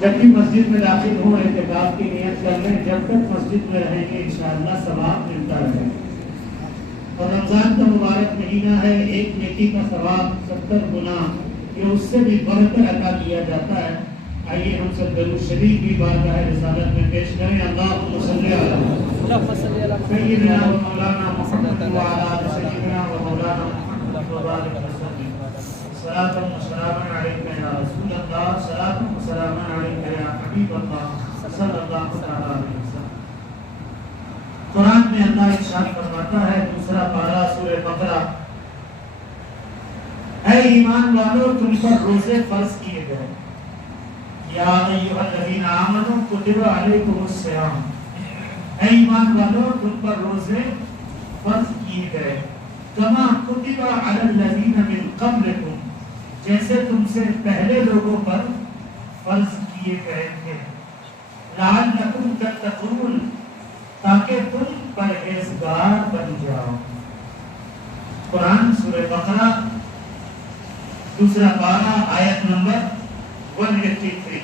جب بھی مسجد میں داخل ہوں اعتکاف کی نیت کر لیں، جب تک مسجد میں رہیں گے انشاءاللہ ثواب ملتا رہے. اور رمضان کا مبارک مہینہ ہے، ایک نیکی کا ثواب 70 گنا یہ اس سے بھی بڑھ کر عطا کیا جاتا ہے. آئیے ہم سب درود شریف کی بارگاہ رسالت میں پیش کریں. اللہم صلی علی سیدنا و مولانا محمد وعلی آل سیدنا و مولانا محمد وبارک وسلم. صلاۃ و سلام علیک یا رسول اللہ، صلاۃ و سلام علیک یا حبیب اللہ صلی اللہ علیہ وسلم. قرآن میں اللہ ارشاد فرماتا ہے، دوسرا پارہ سورہ بقرہ، اے ایمان والو تم پر روزے فرض کیے گئے. یا ایھا الذین آمنوا کتب علیکم الصیام، اے ایمان والو تم پر روزے فرض کیے گئے. کما کتب علی الذین من قبلکم، جیسے تم سے پہلے لوگوں پر فرض کیے گئے تھے. لعلکم تتقون، تاکہ تم پرہیزگار بن جاؤ. قرآن سورہ بقرہ دوسرا پارہ آیت نمبر 183.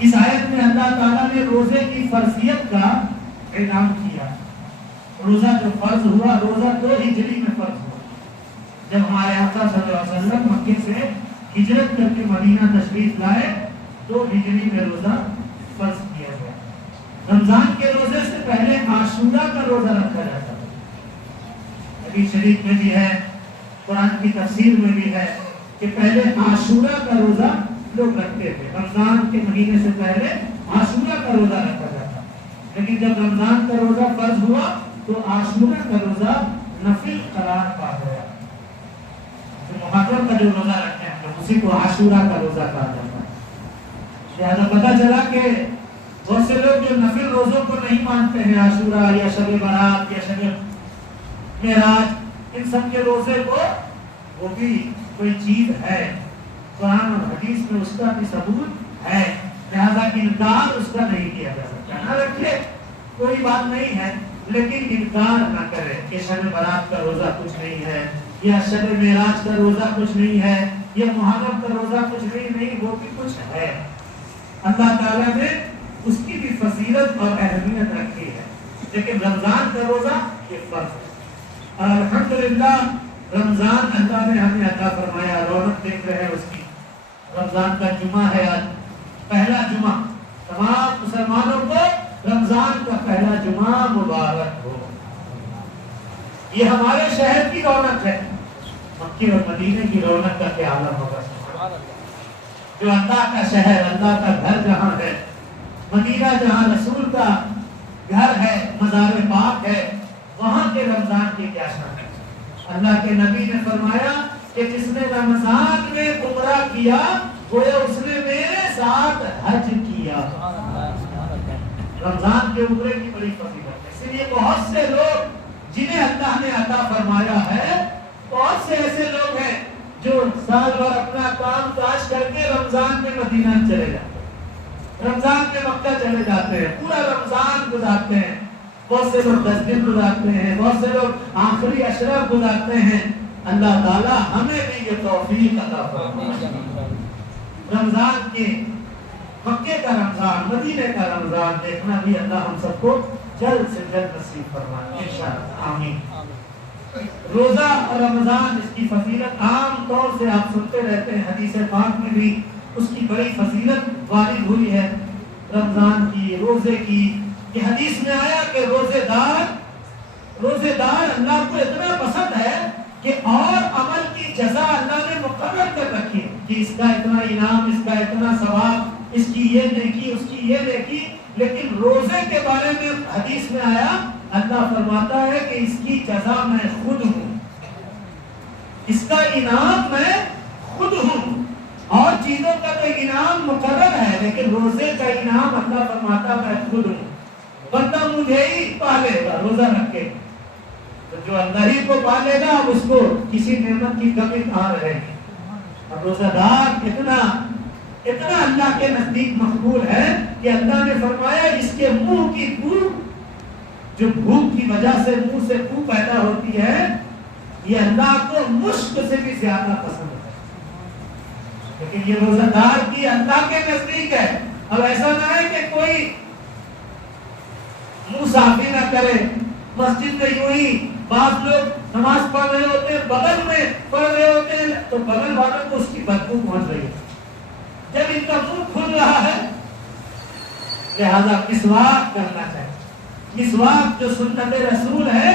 اس آیت میں اللہ تعالیٰ نے روزے کی فرضیت کا اعلان کیا. روزہ جو فرض ہوا، روزہ 2 ہجری میں فرض ہوا، جب ہمارے آقا صلی اللہ علیہ وسلم مکے سے ہجرت کر کے مدینہ تشریف لائے 2 ہجری میں روزہ فرض کیا گیا. رمضان کے روزے سے پہلے عاشورہ کا روزہ رکھا جاتا ہے. حدیث شریف میں بھی ہے، قرآن کی تفسیر میں بھی ہے کہ پہلے عاشورہ کا روزہ لوگ رکھتے تھے. رمضان کے مہینے سے پہلے عاشورہ کا روزہ رکھا جاتا. لیکن جب رمضان کا روزہ فرض ہوا تو عاشورہ کا روزہ نفل قرار پا گیا. محرم کا جو روزہ رکھتے ہیں ہم لوگ، اسی کو عاشورہ کا روزہ کہا جاتا ہے. لہٰذا پتہ چلا کہ بہت سے لوگ جو نفل روزوں کو نہیں مانتے ہیں، عاشورہ یا شب برات یا شب معراج، ان سب کے روزے کو وہ بھی کوئی چیز ہے. قرآن اور حدیث میں اس کا بھی ثبوت ہے، لہذا انکار اس کا نہیں کیا جا سکتا. نہ رکھے کوئی بات نہیں ہے، لیکن انکار نہ کرے کہ شب برات کا روزہ کچھ نہیں ہے، یا شب معراج کا روزہ کچھ نہیں ہے، یا محرم کا روزہ کچھ نہیں، وہ بھی کچھ ہے. اللہ تعالیٰ نے اس کی بھی فضیلت اور اہمیت رکھی ہے. لیکن رمضان کا روزہ یہ فرض ہے. اور الحمدللہ رمضان اللہ نے ہمیں عطا فرمایا. رونق دیکھ رہے ہیں اس کی. رمضان کا جمعہ ہے آج، پہلا جمعہ. تمام مسلمانوں کو رمضان کا پہلا جمعہ مبارک ہو. یہ ہمارے شہر کی رونق ہے. مکے اور مدینے کی رونق کا کیا عالم ہوگا. جو اللہ کا شہر، اللہ کا گھر جہاں ہے، مدینہ جہاں رسول کا گھر ہے، مزار پاک ہے، وہاں کے رمضان کی کیا شان ہے. اللہ کے نبی نے فرمایا کہ جس نے رمضان میں عمرہ کیا گویا اس نے میرے ساتھ حج کیا. رمضان کے عمرے کی بڑی فضیلت ہے. اس لیے بہت سے لوگ جنہیں اللہ نے عطا فرمایا ہے، بہت سے ایسے لوگ ہیں جو سال بھر اپنا کام کاج کر کے رمضان میں مدینہ چلے جاتے ہیں، رمضان میں مکہ چلے جاتے ہیں، پورا رمضان گزارتے ہیں. بہت سے لوگ 10 دن گزارتے ہیں، بہت سے لوگ آخری اشراف گزارتے ہیں. اللہ تعالیٰ ہمیں بھی یہ توفیق عطا فرمائے. رمضان کے مکے کا رمضان، مدینے کا رمضان دیکھنا بھی اللہ ہم سب کو جلد سے جلد نصیب فرمائے انشاءاللہ. آمین. روزہ اور رمضان، اس کی فضیلت عام طور سے آپ سنتے رہتے ہیں. حدیث پاک میں بھی اس کی بڑی فضیلت وارد ہوئی ہے رمضان کی، روزے کی. کہ حدیث میں آیا کہ روزے دار اللہ کو اتنا پسند ہے کہ اور عمل کی جزا اللہ نے مقرر کر رکھی ہے کہ اس کا اتنا انعام، اس کا اتنا ثواب، اس کی یہ نیکی، اس کی یہ نیکی. لیکن روزے کے بارے میں حدیث میں آیا، اللہ فرماتا ہے کہ اس کی جزا میں خود ہوں، اس کا انعام میں خود ہوں. اور چیزوں کا تو انعام مقرر ہے، لیکن روزے کا انعام اللہ فرماتا میں خود ہوں. بندہ مجھے ہی پالے گا روزہ رکھ کے، تو جو اللہ ہی کو پالے گا اب اس کو کسی نعمت کی کمی کہاں رہے گی. اور روزہ دار اتنا اللہ کے نزدیک مقبول ہے کہ اللہ نے فرمایا اس کے منہ کی بو، جو بھوک کی وجہ سے منہ سے بو پیدا ہوتی ہے، یہ اللہ کو مشک سے بھی زیادہ پسند ہے. لیکن یہ روزہ دار کی اللہ کے نزدیک ہے. اب ایسا نہ ہے کہ کوئی منہ صافی نہ کرے. مسجد میں یوں ہی بعض لوگ نماز پڑھ رہے ہوتے ہیں, بغل میں پڑھ رہے ہوتے ہیں, تو بغل والوں کو اس کی بدبو پہنچ رہی ہے. جب ان کا منہ کھل رہا ہے, لہذا مسواک کرنا چاہیے. مسواک جو سنت رسول ہے,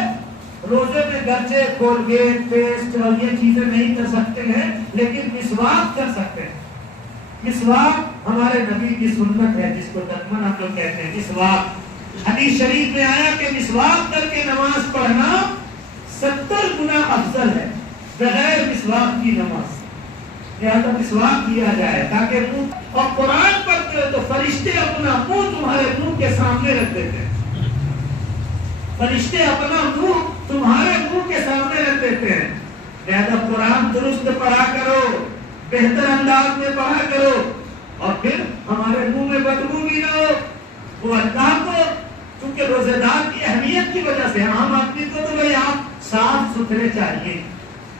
روزے میں گرچہ کولگیٹ پیسٹ اور یہ چیزیں نہیں کر سکتے ہیں, لیکن مسواک کر سکتے ہیں. مسواک ہمارے نبی کی سنت ہے, جس کو دکمن ہم لوگ کہتے ہیں. مسواک حدیث شریف میں آیا کہ مسواک کر کے نماز پڑھنا 70 گنا افضل ہے بغیر مسواک کی نماز. لہذا مسواک کیا جائے تاکہ منہ, اور قرآن پڑھتے ہو تو فرشتے اپنا منہ تمہارے منہ کے سامنے رکھ دیتے ہیں. فرشتے اپنا منہ تمہارے منہ کے سامنے رکھ دیتے ہیں. لہذا قرآن درست پڑھا کرو, بہتر انداز میں پڑھا کرو, اور پھر ہمارے منہ میں بدبو بھی نہ ہو. وہ اللہ کو, چونکہ روزے دار کی اہمیت کی وجہ سے, عام آدمی کو تو بھائی آپ صاف ستھرے چاہیے,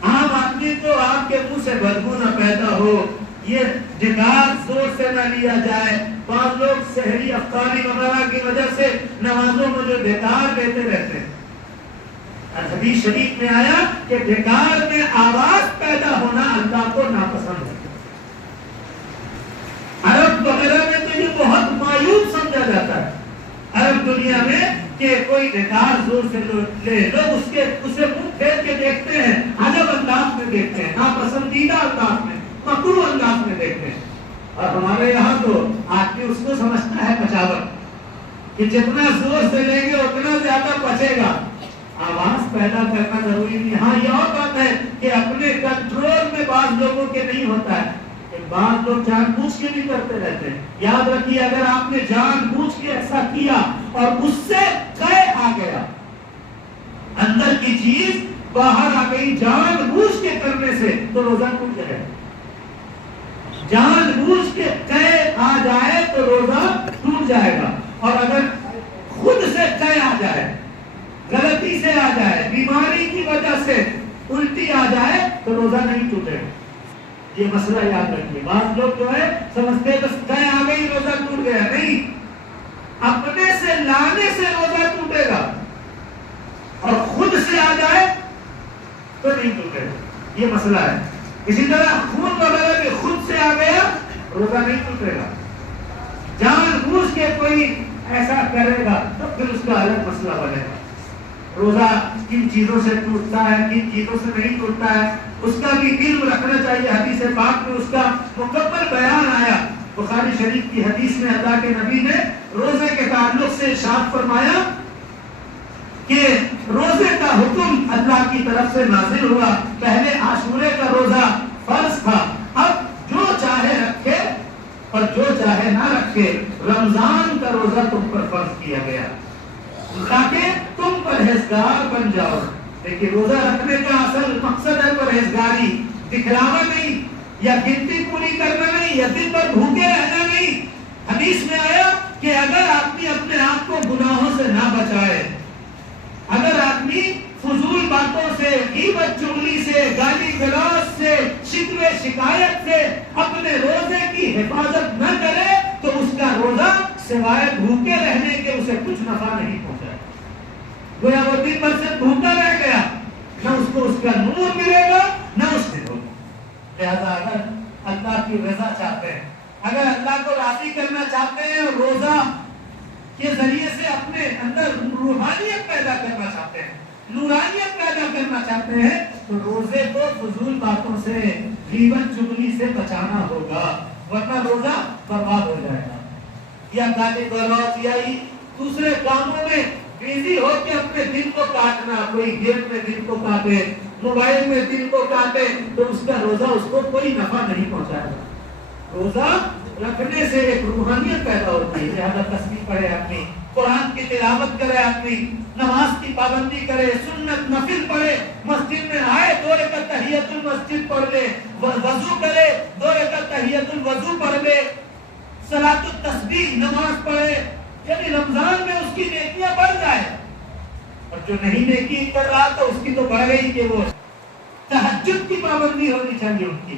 عام آدمی کو آپ کے منہ سے بدبو نہ پیدا ہو, یہ ڈکار زور سے نہ لیا جائے. بعض لوگ سحری افطاری وغیرہ کی وجہ سے نمازوں میں جو ڈکار دیتے رہتے ہیں. حدیث شریف میں آیا کہ ڈکار میں آواز پیدا ہونا اللہ کو ناپسند ہے. عرب وغیرہ میں تو یہ بہت مایوب سمجھا جاتا ہے, عرب دنیا میں, کہ کوئی ڈکار زور سے لے, لوگ اسے منہ پھیر کے دیکھتے ہیں, عجب انداز میں دیکھتے ہیں, ناپسندیدہ انداز میں, مکروہ انداز میں دیکھتے ہیں. اور ہمارے یہاں تو آدمی اس کو سمجھتا ہے پچاور, کہ جتنا زور سے لیں گے اتنا زیادہ پچے گا. آواز پیدا کرنا ضروری نہیں. ہاں یہ اور بات ہے کہ اپنے کنٹرول میں بعض لوگوں کے نہیں ہوتا ہے, بعض لوگ جان بوجھ کے بھی کرتے رہتے ہیں. یاد رکھیے, اگر آپ نے جان بوجھ کے ایسا کیا اور اس سے قے آ گیا, اندر کی چیز باہر آ گئی جان بوجھ کے کرنے سے, تو روزہ ٹوٹ جائے گا. جان بوجھ کے قے آ جائے تو روزہ ٹوٹ جائے گا. اور اگر خود سے قے آ جائے, غلطی سے آ جائے, بیماری کی وجہ سے الٹی آ جائے, تو روزہ نہیں ٹوٹے گا. یہ مسئلہ یاد رکھیے. بعض لوگ جو ہے سمجھتے ہیں بس قے آ گئی روزہ ٹوٹ گیا. نہیں, اپنے سے لانے سے روزہ ٹوٹے گا, اور خود سے آ جائے تو نہیں ٹوٹے گا. یہ مسئلہ ہے. اسی طرح خون وغیرہ بھی خود سے آ گیا, روزہ نہیں ٹوٹے گا. جان بوجھ کے کوئی ایسا کرے گا تو پھر اس کا الگ مسئلہ بنے گا. روزہ کن چیزوں سے ٹوٹتا ہے, کن چیزوں سے نہیں ٹوٹتا ہے, اس کا بھی علم رکھنا چاہیے. حدیث پاک میں اس کا مکمل بیان آیا. بخاری شریف کی حدیث میں اللہ کے نبی نے روزے کے تعلق سے ارشاد فرمایا کہ روزے کا حکم اللہ کی طرف سے نازل ہوا. پہلے عاشورے کا روزہ فرض تھا, اب جو چاہے رکھے اور جو چاہے نہ رکھے, رمضان کا روزہ تم پر فرض کیا گیا تاکہ تم پرہیزگار بن جاؤ. دیکھیے, روزہ رکھنے کا اصل مقصد ہے پرہیزگاری, دکھلاوا نہیں, یا گنتی پوری کرنا نہیں, یا دن بھر بھوکے رہنا نہیں. حدیث میں آیا کہ اگر آدمی اپنے آپ کو گناہوں سے نہ بچائے, اگر آدمی فضول باتوں سے, غیبت چغلی سے, گالی گلوچ سے, شکوے شکایت سے اپنے روزے کی حفاظت نہ کرے, تو اس کا روزہ سوائے بھوکے رہنے کے اسے کچھ نفع نہیں پہنچا. گویا وہ دن بھر سے بھوکا رہ گیا, نہ اس کو اس کا نور ملے گا نہ اس سے ہوگا. لہذا اگر اللہ کی رضا چاہتے ہیں, اگر اللہ کو راضی کرنا چاہتے ہیں, اور روزہ کے ذریعے سے اپنے اندر روحانیت پیدا کرنا چاہتے ہیں, نورانیت پیدا کرنا چاہتے ہیں, تو روزے کو فضول باتوں سے, غیبت چغلی سے بچانا ہوگا, ورنہ روزہ برباد ہو جائے گا. یا گالی گلوچ یا دوسرے کاموں میں بیزی ہو کے اپنے دل کو کاٹنا, کوئی گیم میں دل کو کاٹے, موبائل میں دل کو کاٹے, تو اس کا روزہ اس کو کوئی نفع نہیں پہنچائے گا. روزہ رکھنے سے ایک روحانیت پیدا ہوتی ہے. لہذا تسبیح پڑھے آدمی, قرآن کی تلاوت کرے آدمی, نماز کی پابندی کرے, سنت نفل پڑھے, مسجد میں آئے 2 رکعت تحیۃ المسجد پڑھ لے, وضو کرے 2 رکعت تحیۃ الوضو پڑھ لے, صلاۃ التسبیح نماز پڑھے, یعنی رمضان میں اس کی نیکیاں بڑھ جائے. اور جو نہیں نیکی کر رہا تو اس کی تو بڑھ گئی, کہ وہ تہجد کی پابندی ہونی چاہیے ان کی,